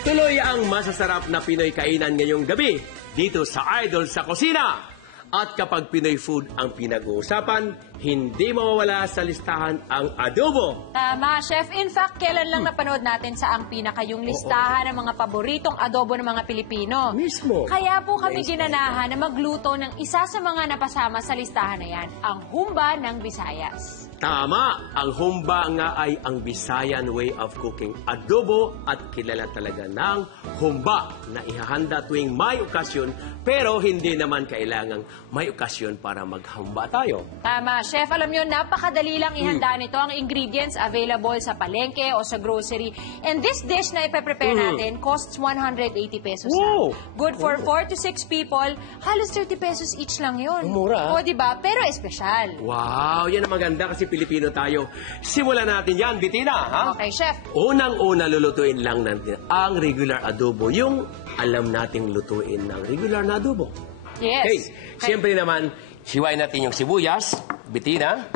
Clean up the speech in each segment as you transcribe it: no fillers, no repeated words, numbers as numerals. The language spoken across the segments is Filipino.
Tuloy ang masasarap na Pinoy kainan ngayong gabi dito sa Idol sa Kusina. At kapag Pinoy food ang pinag-uusapan, hindi mawawala sa listahan ang adobo. Tama, Chef. In fact, kailan lang napanood natin sa ang pinaka yung listahan ng mga paboritong adobo ng mga Pilipino. Mismo. Kaya po kami ginanahan na magluto ng isa sa mga napasama sa listahan na yan, ang humba ng Visayas. Tama, ang humba nga ay ang Visayan way of cooking adobo at kilala talaga ng humba na ihahanda tuwing may okasyon pero hindi naman kailangang may okasyon para maghumba tayo. Tama, Chef. Alam nyo, napakadali lang ihanda nito. Ang ingredients available sa palengke o sa grocery. And this dish na ipaprepare natin costs 180 pesos Wow! lang. Good for 4 to 6 people. Halos 30 pesos each lang yun. Mura. O, diba? Pero espesyal. Wow, yan ang maganda kasi Pilipino tayo. Simulan natin yan, Bitina, ha? Okay, Chef. Unang-una lulutuin lang natin ang regular adobo, yung alam nating lutuin ng regular na adobo. Yes. Okay, siyempre naman, hiwain natin yung sibuyas, bitina,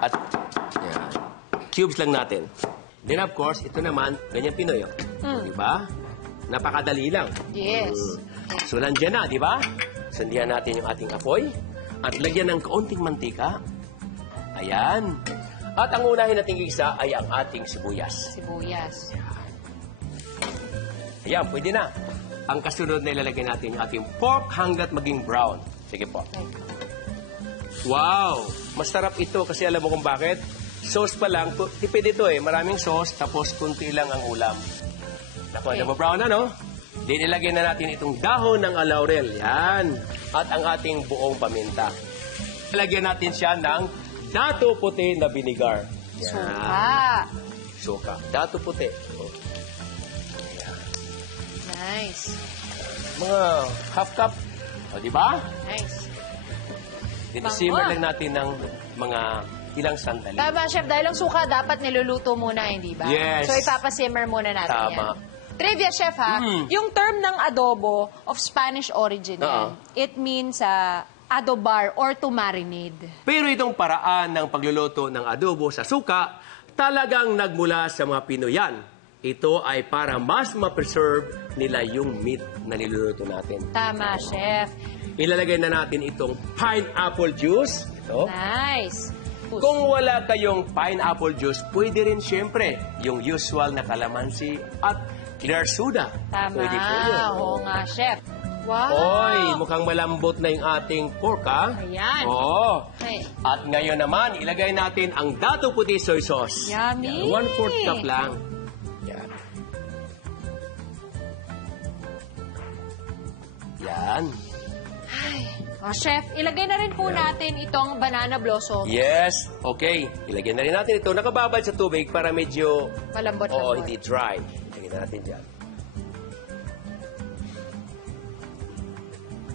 at yan, cubes lang natin. Then of course, ito naman, ganyan Pinoy. Diba? Napakadali lang. Yes. So, nandiyan na, di ba? Sandihan natin yung ating apoy at lagyan ng kaunting mantika. Ayan. At ang unahin nating isa ay ang ating sibuyas. Sibuyas. Ayan, pwede na. Ang kasunod na ilalagay natin yung ating pork hanggat maging brown. Sige po. Wow! Masarap ito kasi alam mo kung bakit? Sauce pa lang. Tipid ito eh. Maraming sauce tapos kunti lang ang ulam. Naku, na brown na, no? Then ilagay na natin itong dahon ng laurel. Yan. At ang ating buong paminta. Ilagyan natin siya ng dato puti na vinegar. Yan. Suka. Suka. Dato puti. Nice. Mga half cup. O, di ba? Nice. Dinisimmer lang natin ng mga ilang sandali. Tama, Chef. Dahil ang suka dapat niluluto muna, hindi ba? Yes. So, ipapasimmer muna natin Tama. yan. Trivia, Chef, ha? Yung term ng adobo of Spanish origin yan, it means adobar or to marinade. Pero itong paraan ng pagluluto ng adobo sa suka, talagang nagmula sa mga Pinoyan. Ito ay para mas ma-preserve nila yung meat na niluluto natin. Tama, Chef. Ilalagay na natin itong pineapple juice. Ito. Nice. Kung wala kayong pineapple juice, pwede rin siyempre yung usual na kalamansi at clear soda. Tama. Pwede po yun. Oo nga, Chef. Wow. Oy, mukhang malambot na yung ating pork, ha? Ayan. Oo. Okay. At ngayon naman, ilagay natin ang dato puti soy sauce. Yummy. Yan, 1/4 cup lang. Yan. Yan. Oh, Chef, ilagay na rin po natin itong banana blossom. Yes. Okay. Ilagay na rin natin ito. Nakababad sa tubig para medyo... Malambot-lambot. hindi dry. Ilagay na natin dyan.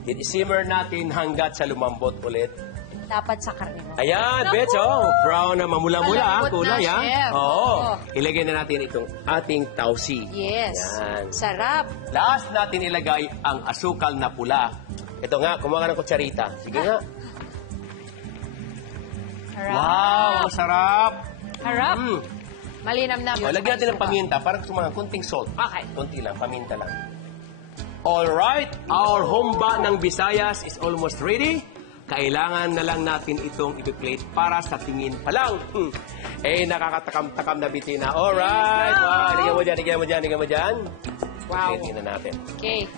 I-simmer natin hanggat sa lumambot ulit. Dapat sa karne mo. Ayan, Naku! Bets, oh. Brown na mamula-mula, Malambot kulay, na, ha? Chef. Oo. Oo. Ilagay na natin itong ating tausi. Yes. Yan. Sarap. Last natin ilagay ang asukal na pula. Ito nga, kumuha ka ng kutsarita. Sige nga. Harap. Wow, sarap. Harap. Malinam na. O, lagyan natin ng paminta para sumama kunting salt. Okay. Kunti lang, paminta lang. Alright, our humba ng Visayas is almost ready. Kailangan na lang natin itong i-plate para sa tingin pa lang. Nakakatakam-takam na bitina. Alright, wow. Ligyan mo dyan, ligyan mo dyan, ligyan mo dyan. Wow. Tingnan natin. Okay.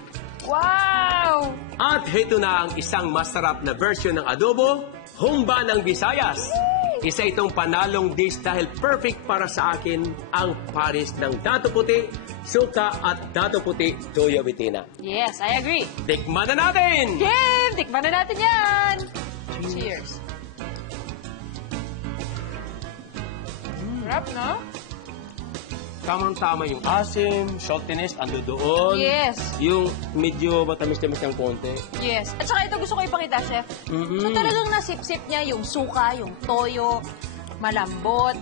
Wow! At heto na ang isang masarap na version ng adobo, humba ng Visayas. Isa itong panalong dish dahil perfect para sa akin ang pares ng dato puti, suka at dato puti, toyo bitina. Yes, I agree. Tikman na natin! Game! Tikman na natin yan! Cheers. Sarap, no? Tamang-tama yung asim, saltiness, ando doon. Yes. Yung medyo matamis-tamis ng konti. Yes. At saka ito gusto ko ipakita, Chef. So talagang nasip-sip niya yung suka, yung toyo, malambot.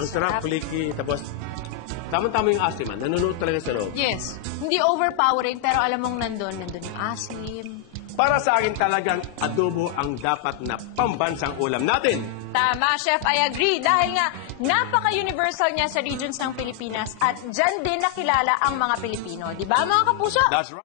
Ang sarap, flaky. Tapos, tamang-tama yung asim, nanunuot talaga sa loob. Yes. Hindi overpowering, pero alam mong nandun yung asim, Para sa akin talagang adobo ang dapat na pambansang ulam natin. Tama, Chef. I agree. Dahil nga, napaka-universal niya sa regions ng Pilipinas at dyan din nakilala ang mga Pilipino. Di ba, mga kapuso? That's right.